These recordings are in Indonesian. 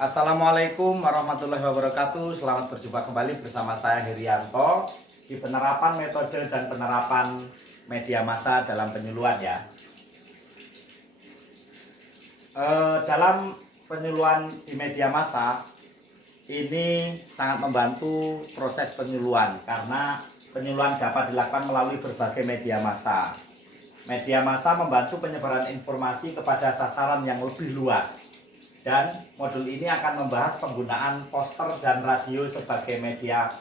Assalamualaikum warahmatullahi wabarakatuh. Selamat berjumpa kembali bersama saya Herianto di penerapan metode dan penerapan media massa dalam penyuluhan ya. Dalam penyuluhan di media massa ini sangat membantu proses penyuluhan karena penyuluhan dapat dilakukan melalui berbagai media massa. Media massa membantu penyebaran informasi kepada sasaran yang lebih luas. Dan modul ini akan membahas penggunaan poster dan radio sebagai media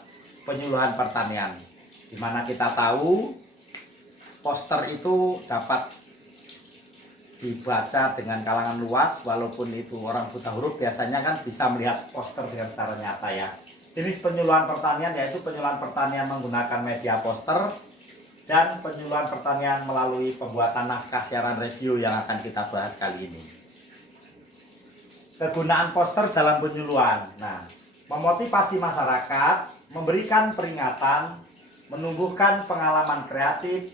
penyuluhan pertanian. Di mana kita tahu poster itu dapat dibaca dengan kalangan luas, walaupun itu orang buta huruf biasanya kan bisa melihat poster dengan secara nyata ya. Jenis penyuluhan pertanian yaitu penyuluhan pertanian menggunakan media poster dan penyuluhan pertanian melalui pembuatan naskah siaran radio yang akan kita bahas kali ini. Kegunaan poster dalam penyuluhan. Nah, memotivasi masyarakat, memberikan peringatan, menumbuhkan pengalaman kreatif,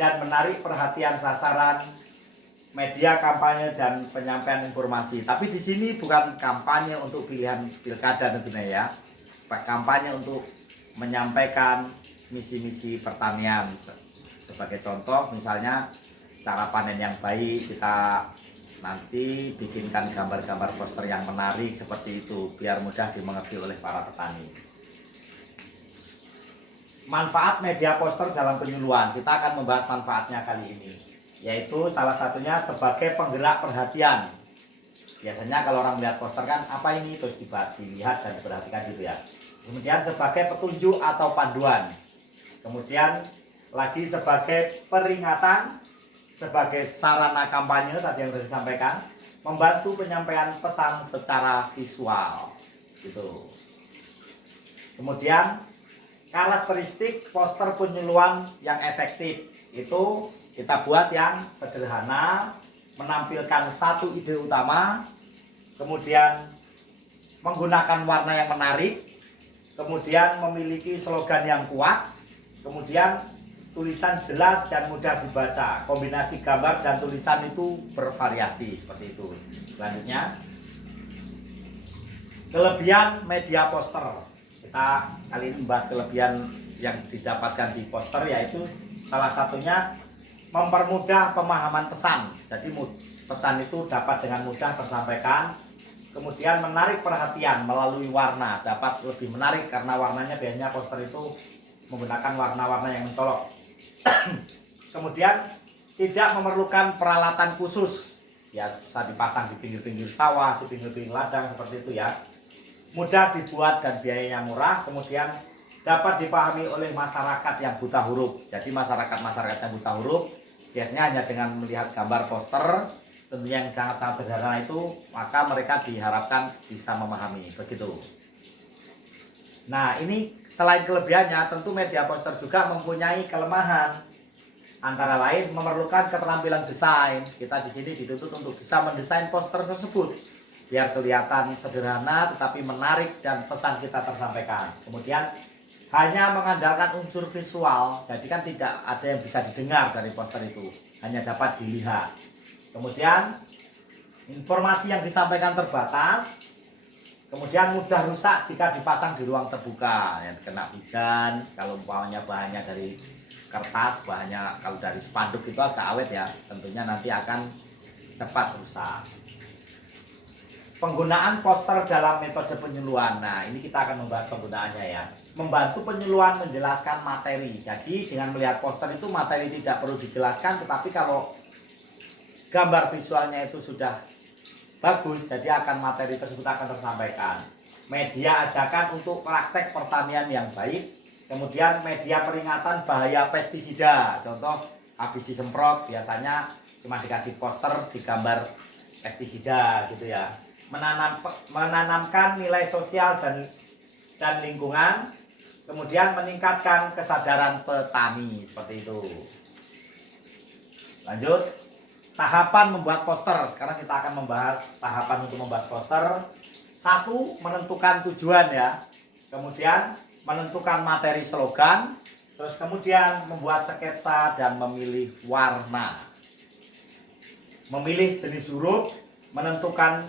dan menarik perhatian sasaran, media kampanye dan penyampaian informasi. Tapi di sini bukan kampanye untuk pilihan pilkada tentunya ya. Kampanye untuk menyampaikan misi-misi pertanian. Sebagai contoh misalnya cara panen yang baik, kita nanti bikinkan gambar-gambar poster yang menarik seperti itu biar mudah dimengerti oleh para petani. Manfaat media poster dalam penyuluhan, kita akan membahas manfaatnya kali ini, yaitu salah satunya sebagai penggerak perhatian. Biasanya kalau orang melihat poster kan apa ini, terus dilihat dan diperhatikan gitu ya. Kemudian sebagai petunjuk atau panduan, kemudian lagi sebagai peringatan, sebagai sarana kampanye tadi yang sudah disampaikan, membantu penyampaian pesan secara visual gitu. Kemudian karakteristik poster penyuluhan yang efektif itu kita buat yang sederhana, menampilkan satu ide utama, kemudian menggunakan warna yang menarik, kemudian memiliki slogan yang kuat, kemudian tulisan jelas dan mudah dibaca. Kombinasi gambar dan tulisan itu bervariasi seperti itu. Selanjutnya, kelebihan media poster. Kita kali ini membahas kelebihan yang didapatkan di poster, yaitu salah satunya mempermudah pemahaman pesan. Jadi pesan itu dapat dengan mudah tersampaikan. Kemudian menarik perhatian melalui warna, dapat lebih menarik karena warnanya biasanya poster itu menggunakan warna-warna yang mencolok. Kemudian tidak memerlukan peralatan khusus, ya bisa dipasang di pinggir-pinggir sawah, di pinggir-pinggir ladang seperti itu ya. Mudah dibuat dan biayanya murah. Kemudian dapat dipahami oleh masyarakat yang buta huruf. Jadi masyarakat yang buta huruf biasanya hanya dengan melihat gambar poster tentunya yang sangat-sangat sederhana itu, maka mereka diharapkan bisa memahami begitu. Nah, ini selain kelebihannya, tentu media poster juga mempunyai kelemahan. Antara lain memerlukan keterampilan desain. Kita di sini dituntut untuk bisa mendesain poster tersebut biar kelihatan sederhana tetapi menarik dan pesan kita tersampaikan. Kemudian hanya mengandalkan unsur visual, jadi kan tidak ada yang bisa didengar dari poster itu, hanya dapat dilihat. Kemudian informasi yang disampaikan terbatas. Kemudian mudah rusak jika dipasang di ruang terbuka, yang kena hujan. Kalau umpamanya bahannya dari kertas, bahannya kalau dari spanduk itu agak awet ya, tentunya nanti akan cepat rusak. Penggunaan poster dalam metode penyuluhan. Nah, ini kita akan membahas penggunaannya ya. Membantu penyuluhan menjelaskan materi. Jadi dengan melihat poster itu materi tidak perlu dijelaskan, tetapi kalau gambar visualnya itu sudah bagus, jadi akan materi tersebut akan tersampaikan. Media ajakan untuk praktek pertanian yang baik. Kemudian media peringatan bahaya pestisida. Contoh habis disemprot biasanya cuma dikasih poster digambar pestisida gitu ya. Menanamkan nilai sosial dan lingkungan. Kemudian meningkatkan kesadaran petani seperti itu. Lanjut. Tahapan membuat poster. Sekarang kita akan membahas tahapan untuk membuat poster. 1. Menentukan tujuan ya. Kemudian menentukan materi slogan. Terus kemudian membuat sketsa dan memilih warna. Memilih jenis huruf, menentukan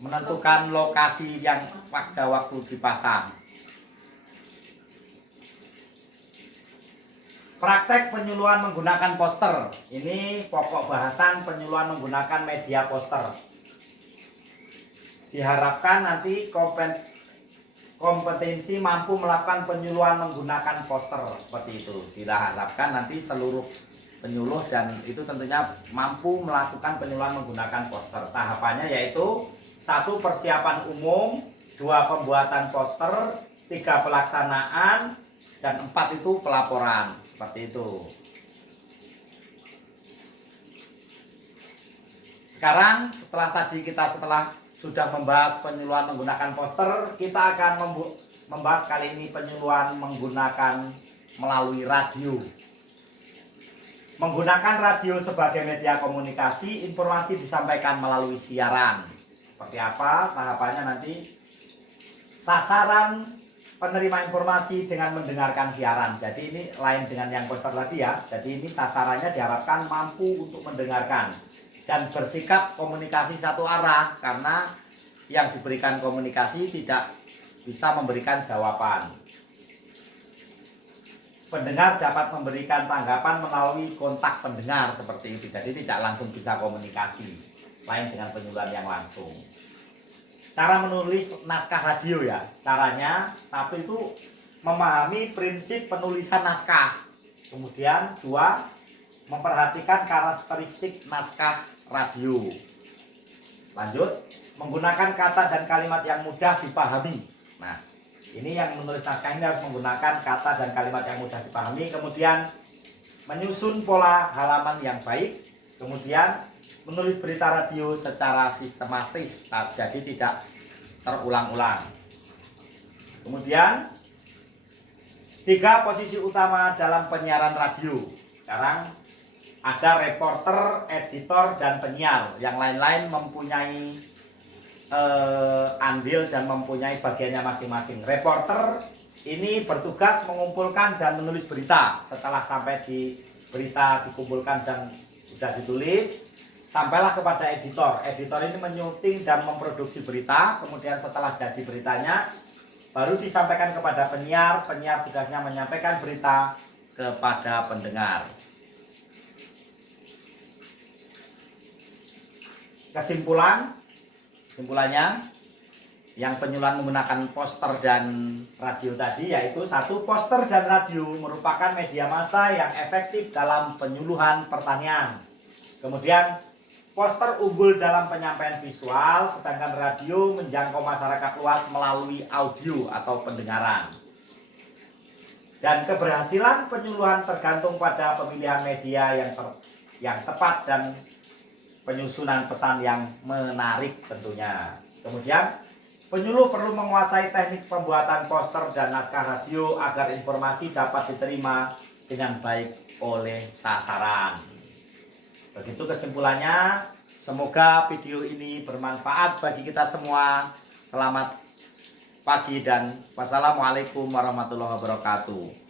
menentukan lokasi yang pada waktu dipasang. Praktek penyuluhan menggunakan poster. Ini pokok bahasan penyuluhan menggunakan media poster. Diharapkan nanti kompetensi mampu melakukan penyuluhan menggunakan poster seperti itu. Diharapkan nanti seluruh penyuluh dan itu tentunya mampu melakukan penyuluhan menggunakan poster. Tahapannya yaitu 1. Persiapan umum, 2. Pembuatan poster, 3. Pelaksanaan, dan 4 itu pelaporan. Seperti itu. Sekarang setelah sudah membahas penyuluhan menggunakan poster, kita akan membahas kali ini penyuluhan menggunakan melalui radio. Menggunakan radio sebagai media komunikasi, informasi disampaikan melalui siaran. Seperti apa tahapannya nanti? Sasaran penerima informasi dengan mendengarkan siaran. Jadi ini lain dengan yang poster tadi ya. Jadi ini sasarannya diharapkan mampu untuk mendengarkan dan bersikap komunikasi satu arah, karena yang diberikan komunikasi tidak bisa memberikan jawaban. Pendengar dapat memberikan tanggapan melalui kontak pendengar seperti itu. Jadi tidak langsung bisa komunikasi, lain dengan penyuluhan yang langsung. Cara menulis naskah radio ya. Caranya 1 itu memahami prinsip penulisan naskah. Kemudian 2, memperhatikan karakteristik naskah radio. Lanjut, menggunakan kata dan kalimat yang mudah dipahami. Nah, ini yang menulis naskah ini harus menggunakan kata dan kalimat yang mudah dipahami. Kemudian menyusun pola halaman yang baik. Kemudian menulis berita radio secara sistematis, jadi tidak terulang-ulang. Kemudian 3, posisi utama dalam penyiaran radio. Sekarang ada reporter, editor, dan penyiar. Yang lain-lain mempunyai andil dan mempunyai bagiannya masing-masing. Reporter ini bertugas mengumpulkan dan menulis berita. Setelah sampai di berita dikumpulkan dan sudah ditulis, sampailah kepada editor. Editor ini menyuting dan memproduksi berita. Kemudian setelah jadi beritanya, baru disampaikan kepada penyiar. Penyiar tugasnya menyampaikan berita kepada pendengar. Kesimpulannya, yang penyuluhan menggunakan poster dan radio tadi yaitu 1. Poster dan radio merupakan media massa yang efektif dalam penyuluhan pertanian. Kemudian poster unggul dalam penyampaian visual, sedangkan radio menjangkau masyarakat luas melalui audio atau pendengaran. Dan keberhasilan penyuluhan tergantung pada pemilihan media yang tepat dan penyusunan pesan yang menarik tentunya. Kemudian penyuluh perlu menguasai teknik pembuatan poster dan naskah radio agar informasi dapat diterima dengan baik oleh sasaran. Begitu kesimpulannya. Semoga video ini bermanfaat bagi kita semua. Selamat pagi dan wassalamualaikum warahmatullahi wabarakatuh.